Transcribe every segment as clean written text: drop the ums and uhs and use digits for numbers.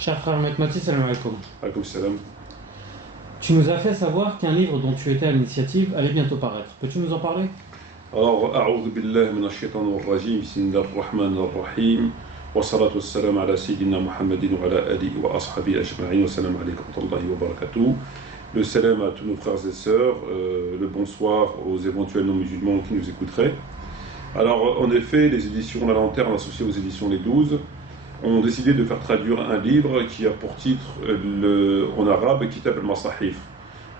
Cher frère Mehmet, salam alaikum. Alaykoum salam. Tu nous as fait savoir qu'un livre dont tu étais à l'initiative allait bientôt paraître. Peux-tu nous en parler? Alors, أعوذ بالله من الشيطان الرجيم بسم الله الرحمن الرحيم والصلاة والسلام على سيدنا محمد وعلى آله وأصحابه أجمعين والسلام عليكم ورحمة الله وبركاته. Le salam à tous nos frères et sœurs, le bonsoir aux éventuels non-musulmans qui nous écouteraient. Alors, en effet, les éditions La Lanterne, associées aux éditions Les 12, ont décidé de faire traduire un livre qui a pour titre en arabe Kitab al-Masahif.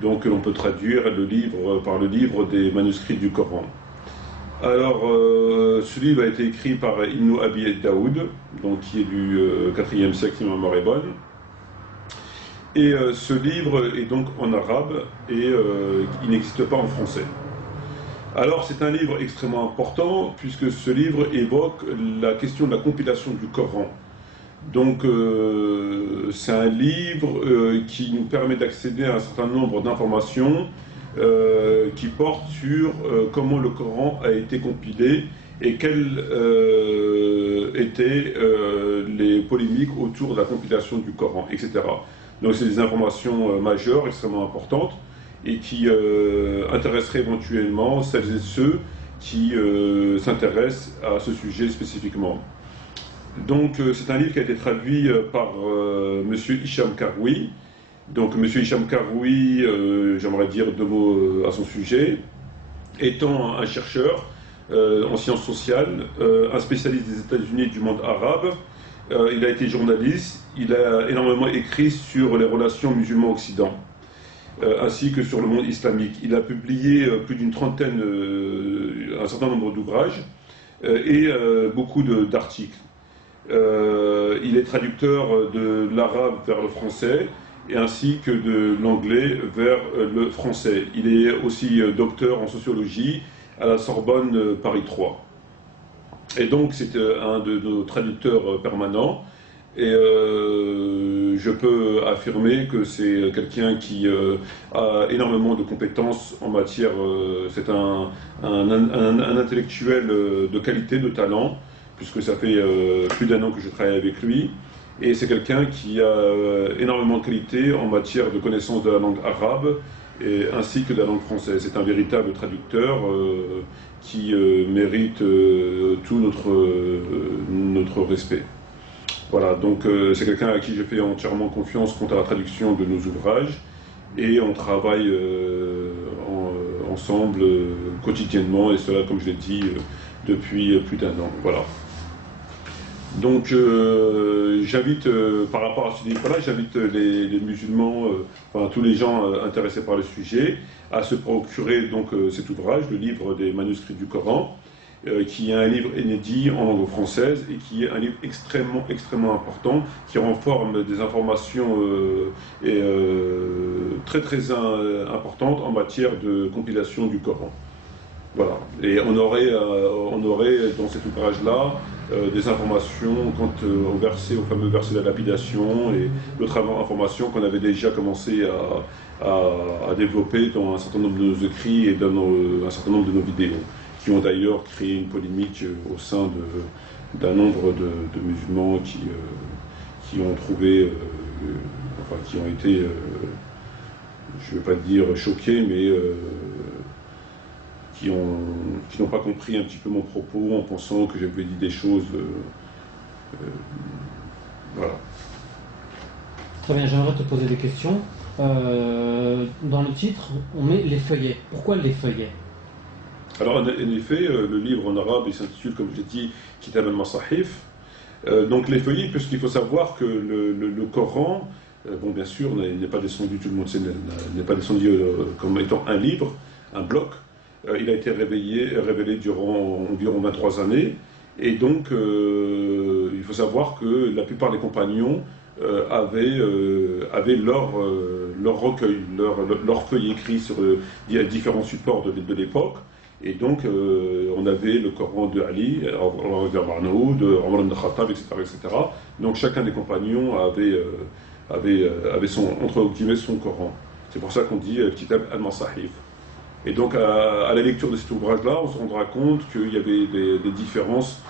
Donc, l'on peut traduire le livre par le livre des manuscrits du Coran. Alors, ce livre a été écrit par Ibn Abi Daoud, donc qui est du 4e siècle, si ma mémoire est bonne. Et ce livre est donc en arabe et il n'existe pas en français. Alors, c'est un livre extrêmement important puisque ce livre évoque la question de la compilation du Coran. Donc, c'est un livre qui nous permet d'accéder à un certain nombre d'informations qui portent sur comment le Coran a été compilé et quelles étaient les polémiques autour de la compilation du Coran, etc. Donc, c'est des informations majeures, extrêmement importantes, et qui intéresseraient éventuellement celles et ceux qui s'intéressent à ce sujet spécifiquement. Donc, c'est un livre qui a été traduit par M. Hicham Karoui. Donc, M. Hicham Karoui, j'aimerais dire deux mots à son sujet, étant un chercheur en sciences sociales, un spécialiste des États-Unis et du monde arabe. Il a été journaliste, il a énormément écrit sur les relations musulmans-occident, ainsi que sur le monde islamique. Il a publié plus d'une trentaine, un certain nombre d'ouvrages et beaucoup d'articles. Il est traducteur de l'arabe vers le français et ainsi que de l'anglais vers le français. Il est aussi docteur en sociologie à la Sorbonne Paris 3. Et donc c'est un de nos traducteurs permanents et je peux affirmer que c'est quelqu'un qui a énormément de compétences en matière, c'est un intellectuel de qualité, de talent, puisque ça fait plus d'un an que je travaille avec lui, et c'est quelqu'un qui a énormément de qualité en matière de connaissance de la langue arabe, ainsi que de la langue française. C'est un véritable traducteur qui mérite tout notre respect. Voilà, donc c'est quelqu'un à qui je fais entièrement confiance quant à la traduction de nos ouvrages, et on travaille ensemble quotidiennement, et cela, comme je l'ai dit, depuis plus d'un an. Voilà. Donc j'invite, par rapport à ce livre-là, j'invite les musulmans, enfin tous les gens intéressés par le sujet, à se procurer donc cet ouvrage, le livre des manuscrits du Coran, qui est un livre inédit en langue française et qui est un livre extrêmement important, qui renforce des informations très importantes en matière de compilation du Coran. Voilà. Et on aurait dans cet ouvrage-là des informations quant au fameux verset de la lapidation et d'autres informations qu'on avait déjà commencé à développer dans un certain nombre de nos écrits et dans un certain nombre de nos vidéos, qui ont d'ailleurs créé une polémique au sein d'un nombre de musulmans qui ont trouvé, enfin qui ont été, je ne vais pas dire choqués, mais qui n'ont pas compris un petit peu mon propos en pensant que j'avais dit des choses. Voilà. Très bien, j'aimerais te poser des questions. Dans le titre, on met les feuillets. Pourquoi les feuillets? Alors, en effet, le livre en arabe, il s'intitule, comme je l'ai dit, Kitab al-Masahif. Donc, les feuillets, puisqu'il faut savoir que le Coran, bon, bien sûr, n'est pas descendu, tout le monde sait, n'est pas descendu comme étant un livre, un bloc. Il a été révélé durant environ 23 années, et donc il faut savoir que la plupart des compagnons avaient leur recueil, leur feuille écrit sur différents supports de l'époque, et donc on avait le Coran de Ali, de Omar ibn Khattab, etc. Donc chacun des compagnons avait entre guillemets son Coran. C'est pour ça qu'on dit Kitab al-Masahif. Et donc, à la lecture de cet ouvrage-là, on se rendra compte qu'il y avait des différences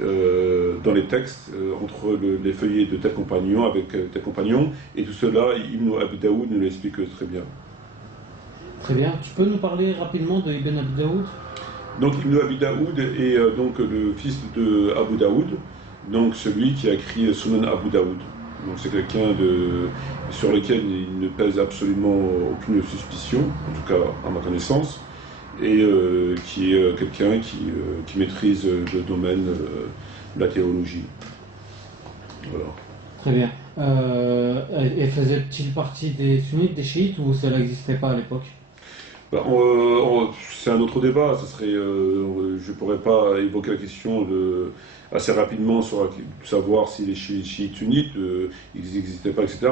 dans les textes entre les feuillets de tel compagnon avec tel compagnon, et tout cela, Ibn Abi Daoud nous l'explique très bien. Très bien. Tu peux nous parler rapidement de Ibn Abi Daoud? Donc Ibn Abi Daoud est donc le fils de Abu Daoud, donc celui qui a écrit Sunan Abu Daoud. Donc c'est quelqu'un sur lequel il ne pèse absolument aucune suspicion, en tout cas à ma connaissance, et qui est quelqu'un qui maîtrise le domaine de la théologie. Voilà. Très bien. Et faisait-il partie des sunnites, des chiites, ou ça n'existait pas à l'époque? C'est un autre débat. Ça serait, je ne pourrais pas évoquer la question assez rapidement sur savoir si les chiites sunnites ils n'existaient pas, etc.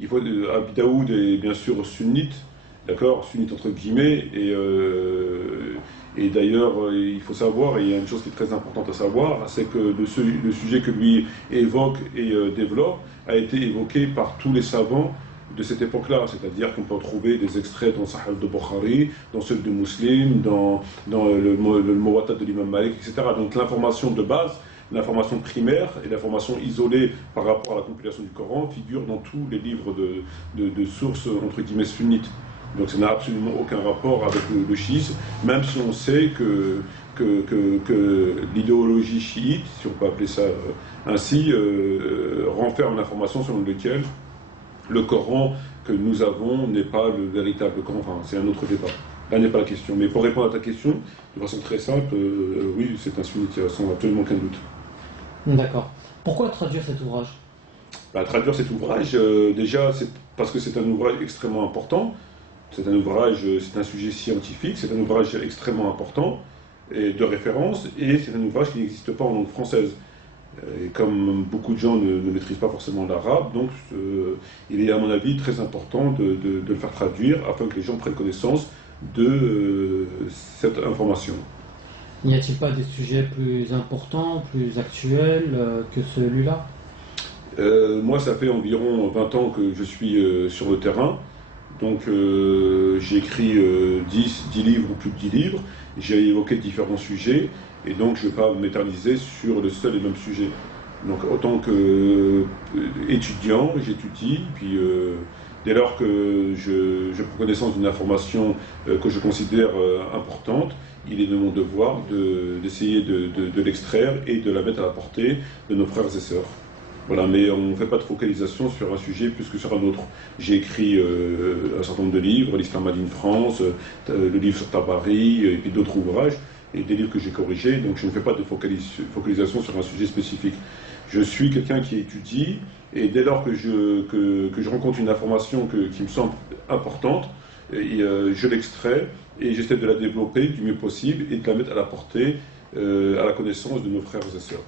Abi Daoud est bien sûr sunnite, d'accord, sunnite entre guillemets, et d'ailleurs il faut savoir, et il y a une chose qui est très importante à savoir, c'est que le sujet que lui évoque et développe a été évoqué par tous les savants de cette époque-là, c'est-à-dire qu'on peut trouver des extraits dans Sahih de Bukhari, dans ceux de Muslim, dans le Muwatta de l'imam Malik, etc. Donc l'information de base, l'information primaire et l'information isolée par rapport à la compilation du Coran figurent dans tous les livres de sources entre guillemets sunnites. Donc ça n'a absolument aucun rapport avec le chiisme, même si on sait que l'idéologie chiite, si on peut appeler ça ainsi, renferme l'information selon laquelle le Coran que nous avons n'est pas le véritable Coran. Enfin, c'est un autre débat. Là n'est pas la question. Mais pour répondre à ta question, de façon très simple, oui, c'est un sunnite, sans absolument aucun doute. D'accord. Pourquoi traduire cet ouvrage? Traduire cet ouvrage, déjà, c'est parce que c'est un ouvrage extrêmement important. C'est un sujet scientifique, c'est un ouvrage extrêmement important et de référence, et c'est un ouvrage qui n'existe pas en langue française. Et comme beaucoup de gens ne maîtrisent pas forcément l'arabe, donc il est à mon avis très important de le faire traduire afin que les gens prennent connaissance de cette information. N'y a-t-il pas des sujets plus importants, plus actuels que celui-là? Moi, ça fait environ 20 ans que je suis sur le terrain. Donc j'ai écrit 10 livres ou plus de 10 livres, j'ai évoqué différents sujets, et donc je ne vais pas m'éterniser sur le seul et même sujet. Donc en tant qu'étudiant, j'étudie, puis dès lors que je prends connaissance d'une information que je considère importante, il est de mon devoir d'essayer de l'extraire et de la mettre à la portée de nos frères et sœurs. Voilà, mais on ne fait pas de focalisation sur un sujet plus que sur un autre. J'ai écrit un certain nombre de livres, l'Islam Made in France, le livre sur Tabari, et puis d'autres ouvrages, et des livres que j'ai corrigés, donc je ne fais pas de focalisation sur un sujet spécifique. Je suis quelqu'un qui étudie, et dès lors que je rencontre une information qui me semble importante, je l'extrais, et j'essaie de la développer du mieux possible, et de la mettre à la portée, à la connaissance de nos frères et sœurs.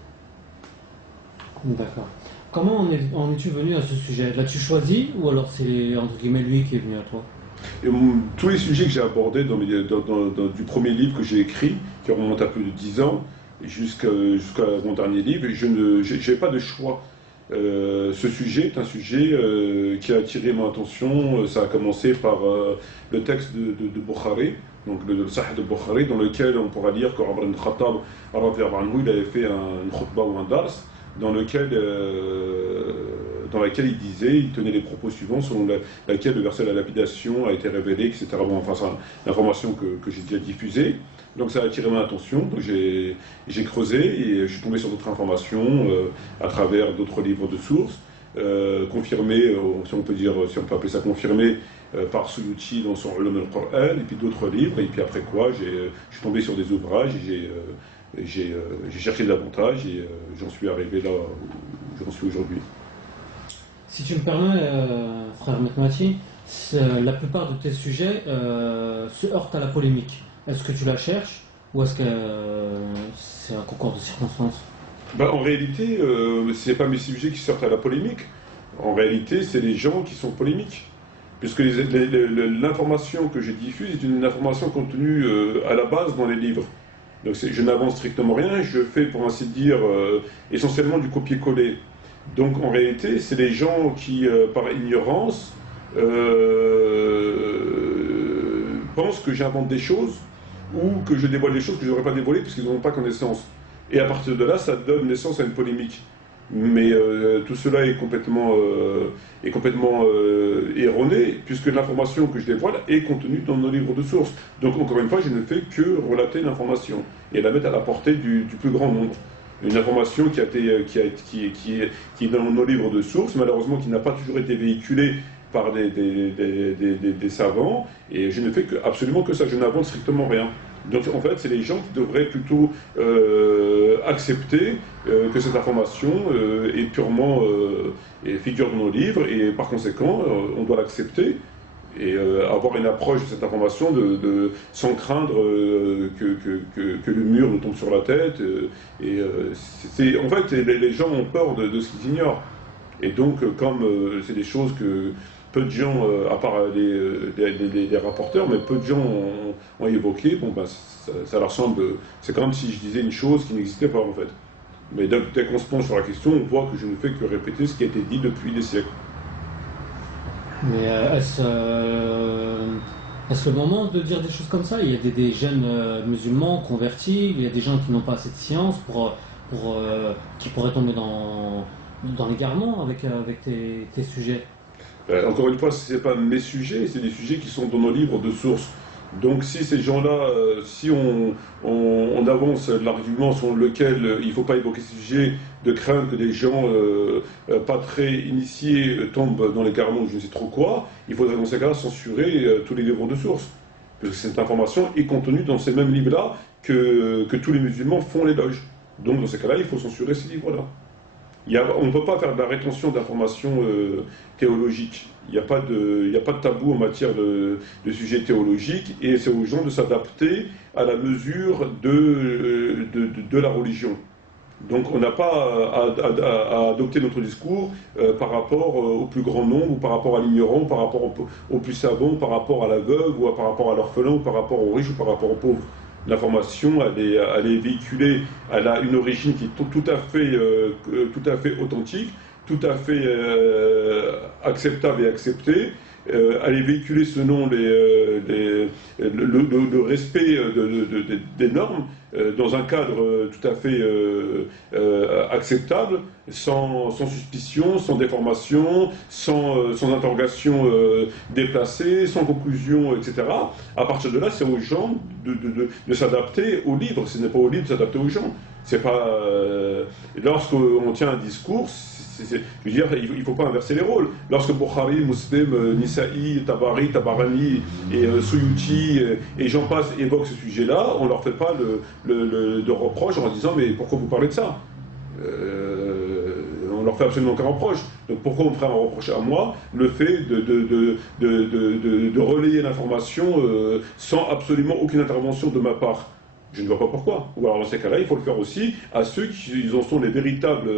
D'accord. Comment en es-tu venu à ce sujet? L'as-tu choisi, ou alors c'est entre guillemets lui qui est venu à toi? Tous les sujets que j'ai abordés du premier livre que j'ai écrit, qui remonte à plus de 10 ans, jusqu'à mon dernier livre, je n'ai pas de choix. Ce sujet est un sujet qui a attiré mon attention. Ça a commencé par le texte de Bukhari, donc le Sahih de Bukhari, dans lequel on pourra dire que Omar ibn Khattab, il avait fait un khutbah ou un dars, dans laquelle il disait, il tenait les propos suivants selon laquelle le verset de la lapidation a été révélé, etc. Bon, enfin, c'est l'information que j'ai déjà diffusée. Donc ça a attiré mon attention, donc j'ai creusé et je suis tombé sur d'autres informations à travers d'autres livres de sources, confirmés, si on peut appeler ça confirmés, par Suyuti dans son Ulum al-Qur'an, et puis d'autres livres, et puis après quoi, je suis tombé sur des ouvrages et j'ai cherché davantage et j'en suis arrivé là où j'en suis aujourd'hui. Si tu me permets, frère Mehmati, la plupart de tes sujets se heurtent à la polémique. Est-ce que tu la cherches, ou est-ce que c'est un concours de circonstances? En réalité, ce n'est pas mes sujets qui sortent à la polémique. En réalité, c'est les gens qui sont polémiques. Puisque l'information que je diffuse est une information contenue à la base dans les livres. Donc je n'avance strictement rien, je fais pour ainsi dire essentiellement du copier-coller. Donc en réalité, c'est les gens qui, par ignorance, pensent que j'invente des choses ou que je dévoile des choses que je n'aurais pas dévoilées puisqu'ils n'en ont pas connaissance. et à partir de là, ça donne naissance à une polémique. Mais tout cela est complètement erroné, puisque l'information que je dévoile est contenue dans nos livres de sources. Donc encore une fois, je ne fais que relater l'information et la mettre à la portée du plus grand nombre. Une information qui est dans nos livres de sources, malheureusement qui n'a pas toujours été véhiculée par des savants, et je ne fais absolument que ça, je n'invente strictement rien. Donc en fait, c'est les gens qui devraient plutôt accepter que cette information est purement figure dans nos livres, et par conséquent, on doit l'accepter et avoir une approche de cette information sans craindre que le mur nous tombe sur la tête. En fait, les gens ont peur de ce qu'ils ignorent. Et donc, comme c'est des choses que peu de gens, à part les rapporteurs, mais peu de gens ont évoqué, bon, ben, ça leur semble. C'est comme si je disais une chose qui n'existait pas en fait. Mais dès qu'on se penche sur la question, on voit que je ne fais que répéter ce qui a été dit depuis des siècles. Mais est-ce le moment de dire des choses comme ça? Il y a des jeunes musulmans convertis, il y a des gens qui n'ont pas assez de science qui pourraient tomber dans l'égarement avec tes sujets. Encore une fois, ce n'est pas mes sujets, c'est des sujets qui sont dans nos livres de sources. Donc si ces gens-là, si on avance l'argument sur lequel il ne faut pas évoquer ces sujets, de crainte que des gens pas très initiés tombent dans les l'égarement ou je ne sais trop quoi, il faudrait dans ces cas-là censurer tous les livres de sources. Parce que cette information est contenue dans ces mêmes livres-là que tous les musulmans font l'éloge. Donc dans ces cas-là, il faut censurer ces livres-là. On ne peut pas faire de la rétention d'informations théologiques. Il n'y a pas de tabou en matière de sujets théologiques, et c'est aux gens de s'adapter à la mesure de la religion. Donc on n'a pas à adopter notre discours par rapport au plus grand nombre, ou par rapport à l'ignorant, ou par rapport au plus savant, ou par rapport à la veuve, ou par rapport à l'orphelin, ou par rapport aux riches, ou par rapport aux pauvres. L'information, elle est véhiculée, elle a une origine qui est tout à fait authentique, tout à fait acceptable et acceptée. Elle est véhiculée selon le respect des normes, dans un cadre tout à fait acceptable, sans suspicion, sans déformation, sans interrogation déplacée, sans conclusion, etc. À partir de là, c'est aux gens de s'adapter au livre. Ce n'est pas au livre de s'adapter aux gens. C'est pas lorsqu'on tient un discours. Je veux dire, il ne faut pas inverser les rôles. Lorsque Bukhari, Muslim, Nisa'i, Tabari, Tabarani et Suyuti et j'en passe évoquent ce sujet-là, on ne leur fait pas de reproche en leur disant mais pourquoi vous parlez de ça? On leur fait absolument aucun reproche. Donc pourquoi on me ferait un reproche à moi le fait de relayer l'information sans absolument aucune intervention de ma part? Je ne vois pas pourquoi. Ou alors dans ces cas-là, il faut le faire aussi à ceux qui en sont les véritables,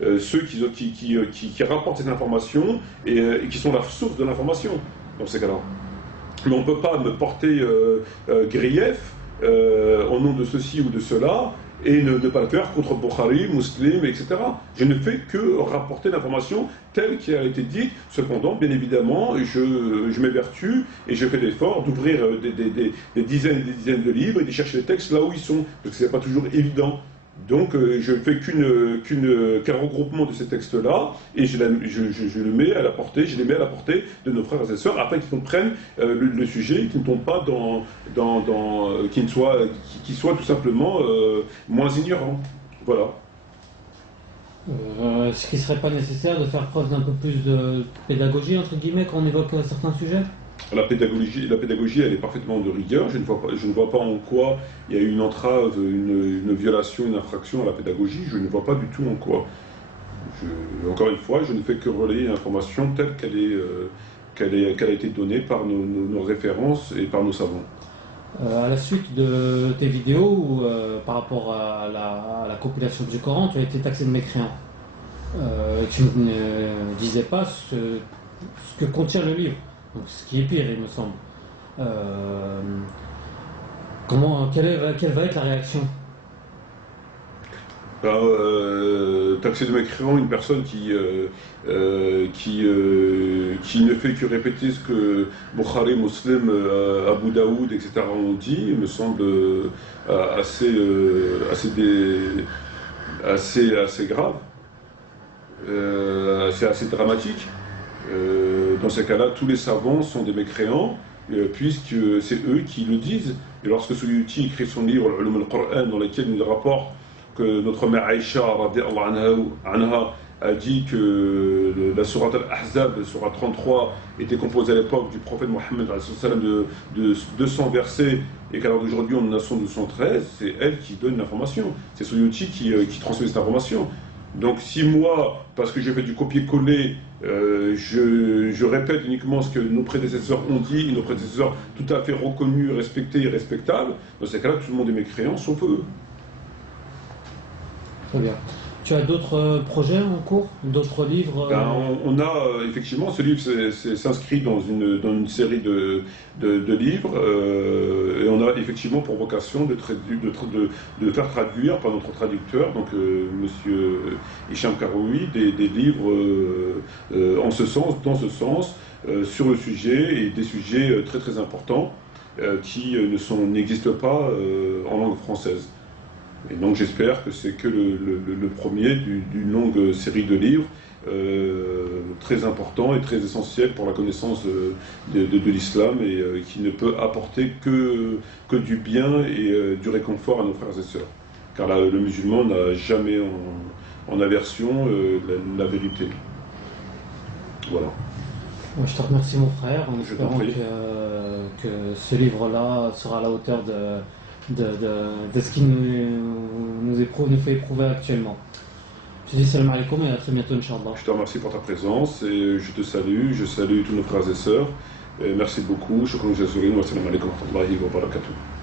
ceux qui rapportent cette information et qui sont la source de l'information dans ces cas-là. Mais on ne peut pas me porter grief au nom de ceci ou de cela et ne pas le faire contre Bukhari, Muslim, etc. Je ne fais que rapporter l'information telle qu'elle a été dite. Cependant, bien évidemment, je m'évertue et je fais l'effort d'ouvrir des dizaines et des dizaines de livres et de chercher les textes là où ils sont, parce que ce n'est pas toujours évident. Donc je ne fais qu'un regroupement de ces textes-là et je les mets à la portée de nos frères et sœurs afin qu'ils comprennent le sujet et qu'ils ne tombent pas qu'ils soient tout simplement moins ignorants. Voilà. Est-ce qu'il ne serait pas nécessaire de faire preuve d'un peu plus de pédagogie, entre guillemets, quand on évoque certains sujets? La pédagogie, elle est parfaitement de rigueur. Je ne vois pas en quoi il y a eu une entrave, une violation, une infraction à la pédagogie. Je ne vois pas du tout en quoi. Encore une fois, je ne fais que relayer l'information telle qu'elle a été donnée par nos références et par nos savants. À la suite de tes vidéos, par rapport à la compilation du Coran, tu as été taxé de mécréant. Tu ne disais pas ce que contient le livre. Donc, ce qui est pire, il me semble. Quelle va être la réaction? Taxer de mécréant une personne qui ne fait que répéter ce que Bukhari, Muslim, Abu Daoud, etc. ont dit, me semble assez grave, assez dramatique. Dans ces cas-là, tous les savants sont des mécréants, puisque c'est eux qui le disent. Et lorsque Suyuti écrit son livre, Ulum al-Qur'an, dans lequel il rapporte que notre mère Aïcha anha, a dit que la sourate Al-Ahzab, la sourate 33, était composée à l'époque du prophète Mohammed de 200 versets, et qu'à l'heure d'aujourd'hui on en a 213, c'est elle qui donne l'information. C'est Suyuti qui transmet cette information. Donc si moi, parce que j'ai fait du copier-coller, je répète uniquement ce que nos prédécesseurs ont dit, nos prédécesseurs tout à fait reconnus, respectés et respectables, dans ces cas-là, tout le monde est mécréant, sauf eux. Très bien. Tu as d'autres projets en cours? D'autres livres? On a effectivement, ce livre s'inscrit dans une série de livres, et on a effectivement pour vocation de faire traduire par notre traducteur, donc monsieur Hicham Karoui, des livres dans ce sens, sur le sujet, et des sujets très très importants qui n'existent pas en langue française. Et donc j'espère que c'est que le premier d'une longue série de livres très importants et très essentiels pour la connaissance de l'islam, et qui ne peut apporter que du bien et du réconfort à nos frères et sœurs. Car le musulman n'a jamais en aversion la vérité. Voilà. Je te remercie mon frère, en espérant que ce livre-là sera à la hauteur de ce qu'il nous fait éprouver actuellement. Je te dis salam alaikum et à très bientôt, Inch'Allah. Je te remercie pour ta présence et je te salue, je salue tous nos frères et sœurs. Merci beaucoup. Shukran jazoulin wa salam alaikum wa rahmatullahi wa barakatuh.